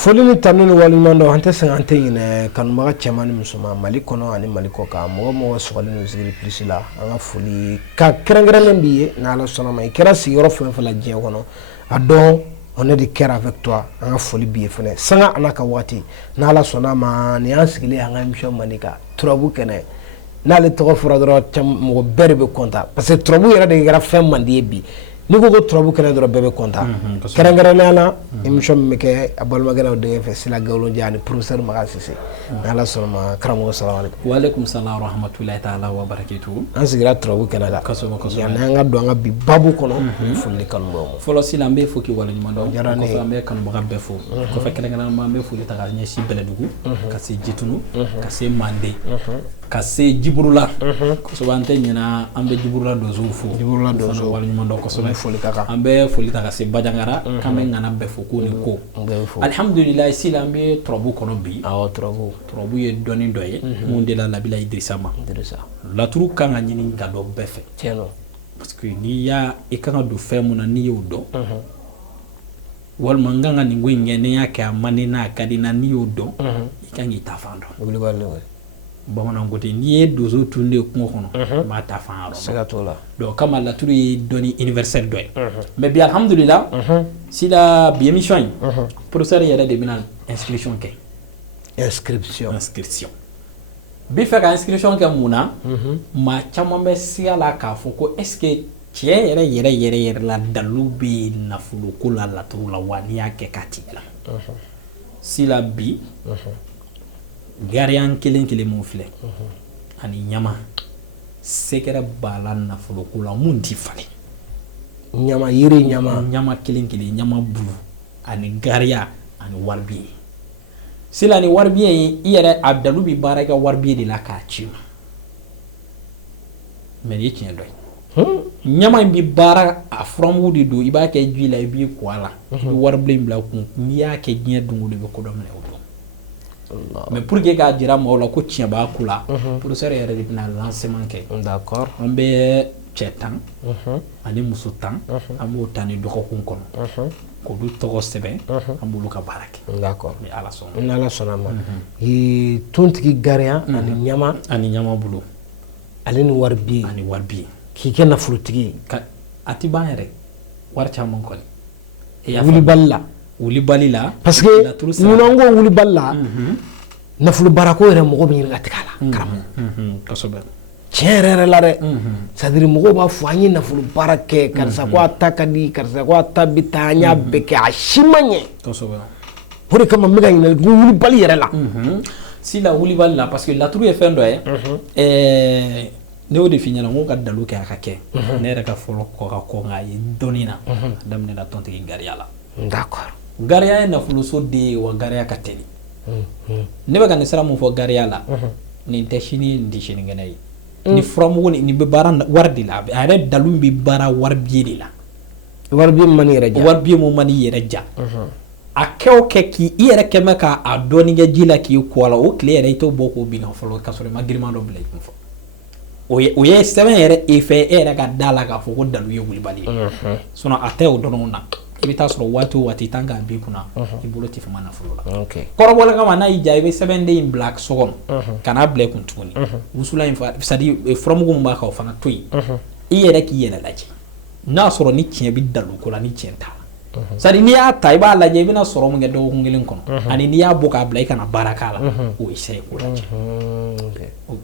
foli ni tanu ni waliɲuman dɔn an tɛ sɛgɛn an tɛ ɲinɛ kanubaga cɛman ni musoman Mali kɔnɔ ani Mali kɔ kan mɔgɔ mɔgɔ sɔgɔlen don Zigiri Plus la an ka foli ka kɛrɛnkɛrɛnlen b'i ye n'Ala sɔnna ma i kɛra sigiyɔrɔ fɛn o fɛn la diɲɛ kɔnɔ a dɔn on est de cœur avec toi an ka foli b'i ye fɛnɛ sanga a n'a ka waati n'Ala sɔnna ma ni y'an sigilen an ka émission Mandi kan turabu kɛnɛ n'ale tɔgɔ fɔra dɔrɔn mɔgɔ bɛɛ de bɛ content parce que turabu yɛrɛ de kɛra fɛn mandi ye bi ni ko ko turabu kɛnɛ dɔrɔn bɛɛ bɛ content kɛrɛnkɛrɛnnenya la émission min bɛ kɛ a balimakɛlaw denkɛ fɛ Sila Gawolo Dia ani professeur Makan Sise n'Ala sɔnna ma karamɔgɔ salamu aleykum. Wa aleykum salam wa rahmatulahi ta'ala wa barakatuhu. An sigira turabu kɛnɛ la yanni an ka don an ka bi babu kɔnɔ foli kanubaw ma. Fɔlɔ Sila an bɛ fo k'i waleɲuman dɔn kɔfɛ an bɛ kanubaga bɛɛ fo kɔfɛ kɛrɛnkɛrɛnnama an bɛ foli ta ka ɲɛsin Bɛlɛdugu ka se Jitunu ka se Mande ka se Jiburula kosɛbɛ an tɛ ɲinɛ an bɛ Jiburula donsow fo Jiburula donsow waleɲuman dɔn kosɛbɛ foli ka kan an bɛ foli ta ka se Bajangara k'an bɛ ŋana bɛɛ fo ko ni ko alhamdulilayi Sila an bɛ turabu kɔnɔ bi turabu ye dɔnni dɔ ye mun de la Nabila Idirisa ma laturu kan ka ɲini ka dɔn bɛɛ fɛ tiɲɛ parce que n'i y'a i kan ka don fɛn mun na n'i y'o dɔn walima n kan ka nin ko in kɛ ni y'a kɛ a man di n'a ka di na n'i y'o dɔn i kan k'i ta fan dɔn bamanan ko ten n'i ye donso tun de kungo kɔnɔ b'a ta fan yɔrɔ donc kama laturu ye dɔnni universel dɔ ye mais bi alhamdulillah Sila bi émission in professeur yɛrɛ de bɛna inscription kɛ inscription bi fɛ ka inscription kɛ mun na maa caman bɛ siga la k'a fɔ ko est ce que tiɲɛ yɛrɛ la dalu bɛ nafolo ko la laturu la wa n'i y'a kɛ k'a t'i la Sila bi gariyan kelen mun filɛ ani ɲama sekɛrɛ b'a la nafolo ko la mun t'i falen ɲama kelen ɲama bulu ani gariya ani waribiyen Sila ni waribiyen i yɛrɛ a dalu bi baara kɛ waribiyen de la k'a ci ma mais ni ye tiɲɛ dɔ ye ɲama in bi baara a furamugu de don i b'a kɛ ji la i b'i ko a la i bɛ waribilen bila kun n'i y'a kɛ diɲɛ don o don i bɛ ko dɔ minɛ o don mais pour que k'a jira mɔgɔw la ko tiɲɛ b'a ko la professeur yɛrɛ de bɛna lancement kɛ an bɛ cɛ 10 ani muso 10 an b'o ta ni dɔgɔkun kɔnɔ k'olu tɔgɔ sɛbɛn an b'olu ka baara kɛ ni Ala sɔnna ma tontigi gariya ani ɲama bulu ale ni waribiyen k'i kɛ nafolotigi a ti ban yɛrɛ wari caman kɔni wulibali la parce que munna n ko wulibali la nafolo baarako yɛrɛ mɔgɔ bɛ ɲini ka tigɛ a la karamɔgɔ kosɛbɛ tiɲɛ yɛrɛ la dɛ c'est à dire mɔgɔw b'a fɔ an ye nafolo baara kɛ karisa ko a ta ka di karisa ko a ta bɛ taa an y'a bɛɛ kɛ a si ma ɲɛ o de kama n bɛ ka ɲinɛ wulibali yɛrɛ la Sila wulibali la parce que laturu ye fɛn dɔ ye ne y'o de f'i ɲɛna n ko ka dalu kɛ a ka kɛ ne yɛrɛ ka fɔlɔ kɔ ka kɔ nka a ye dɔnni na a daminɛna tɔntigi gariya la gariya ye nafoloso den ye wa gariya ka teli ne bɛ ka nin sira mun fɔ gariya la nin tɛ sini nin tɛ sinikɛnɛ ye ni furamugu nin bɛ baara wari de la a yɛrɛ dalu bɛ baara waribiyen de la waribiyen mun mani yɛrɛ ja a kɛ o kɛ k'i i yɛrɛ kɛ mɛ k'a dɔɔni kɛ ji la k'i kɔ a la o tile yɛrɛ i t'o bɔ k'o bin kan fɔlɔ k'a sɔrɔ i ma giriman dɔ bila i kun fɔ o ye sɛbɛn yɛrɛ e fɛ e yɛrɛ ka da la k'a fɔ ko dalu ye wulibali ye sinon a tɛ o dɔrɔn na i bɛ taa sɔrɔ waati o waati tan k'a b'i kunna i bolo tɛ fama nafolo la kɔrɔbɔla kama n'a y'i ja i bɛ sɛbɛnden in bila so kɔnɔ ka n'a bila i kun tuguni wusula in c'est à dire furamugu min b'a kan o fana to yen i yɛrɛ k'i yɛrɛ lajɛ n'a sɔrɔ ni tiɲɛ bɛ dalu ko la ni tiɲɛ t'a la c'est à dire n'i y'a ta i b'a lajɛ i bɛna sɔrɔ min kɛ dɔgɔkun kelen kɔnɔ ani n'i y'a bɔ k'a bila i kana baara k'a la o ye sɛ ko lajɛ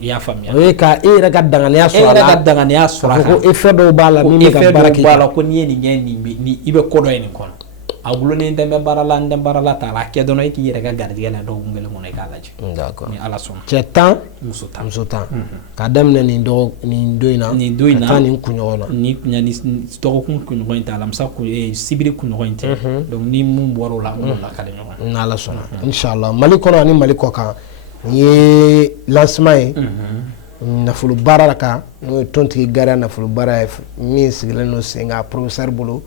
i y'a faamuya o ye ka e yɛrɛ ka danganiya sɔrɔ a la ko e fɛn dɔw b'a la min bɛ ka baara kɛ ko n'i ye nin kɛ nin i bɛ ko dɔ ye nin kɔnɔ a gulonnen tɛ n bɛ baara la n tɛ baara la t'a la a kɛ dɔrɔn e k'i yɛrɛ ka garijɛgɛ la dɔgɔkun kelen kɔnɔ i k'a lajɛ ni Ala sɔnna cɛ 10 muso 10 k'a daminɛ nin don in na ka taa nin kunɲɔgɔn na ni dɔgɔkun kunɲɔgɔn in tɛ alamisa sibiri kunɲɔgɔn in tɛ donc ni mun bɔra o la an b'o lakale ɲɔgɔn na Ala sɔnna inshallah Mali kɔnɔ ani Mali kɔ kan nin ye lancement ye nafolo baara la kan n'o ye tontigi gariya nafolo baara ye min sigilen don sen kan professeur bolo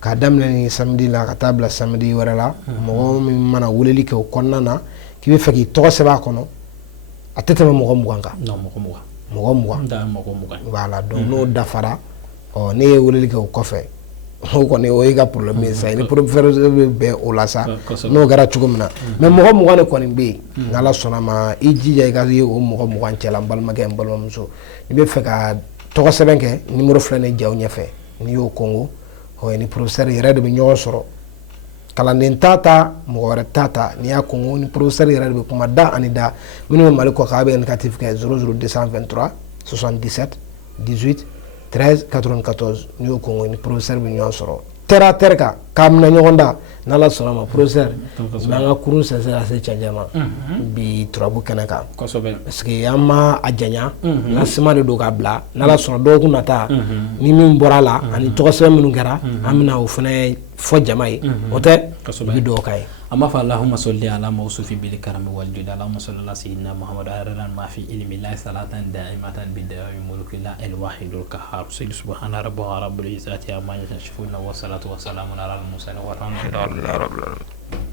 k'a daminɛ ni samedi la ka taa bila samedi wɛrɛ la mɔgɔ min mana weleli kɛ o kɔnɔna na k'i bɛ fɛ k'i tɔgɔ sɛbɛn a kɔnɔ a tɛ tɛmɛ mɔgɔ 20 kan mɔgɔ 20 voilà donc n'o dafara ne ye weleli kɛ o kɔfɛ o kɔni o ye ka problème ye sa ni professeur bɛ bɛn o la sa n'o kɛra cogo min na mais mɔgɔ 20 de kɔni bɛ yen n'Ala sɔnna ma i jija i ka ye o mɔgɔ 20 cɛla n balimakɛ n balimamuso i bɛ fɛ ka tɔgɔ sɛbɛn kɛ numéro filɛ nin jaw ɲɛfɛ n'i y'o kongo ni professeur yɛrɛ de bɛ ɲɔgɔn sɔrɔ kalanden ta mɔgɔ wɛrɛ ta n'i y'a kongo ni professeur yɛrɛ de bɛ kuma da ani da minnu bɛ Mali kɔ k'a bɛ indicatif kɛ 00223 77 18 13 94 n'i y'o kongo ni professeur bɛ ɲɔgɔn sɔrɔ terre à terre kan k'a minɛ ɲɔgɔn da n'Ala sɔnna ma professeur n'an ka kurun sɛnsɛn ka se cɛncɛn ma bi turabu kɛnɛ kan parce que an ma a janya n'a sima de don k'a bila n'Ala sɔnna dɔgɔkun nata ni min bɔra a la ani tɔgɔ sɛbɛn minnu kɛra an bɛna o fana fɔ jama ye o tɛ i bɛ dugawu k'a ye an b'a fɔ Allahumma salli ala mawsufi bil karami wal judi Allahumma salli ala sayyidina Muhammad aradan ma fi ilmi la salatan da'imatan bi dawami mulki la al wahidul qahhar subhana rabbika rabbil izzati amma yasifun wa salatu wa salamun ala al mursalin wa alhamdulillahi rabbil alamin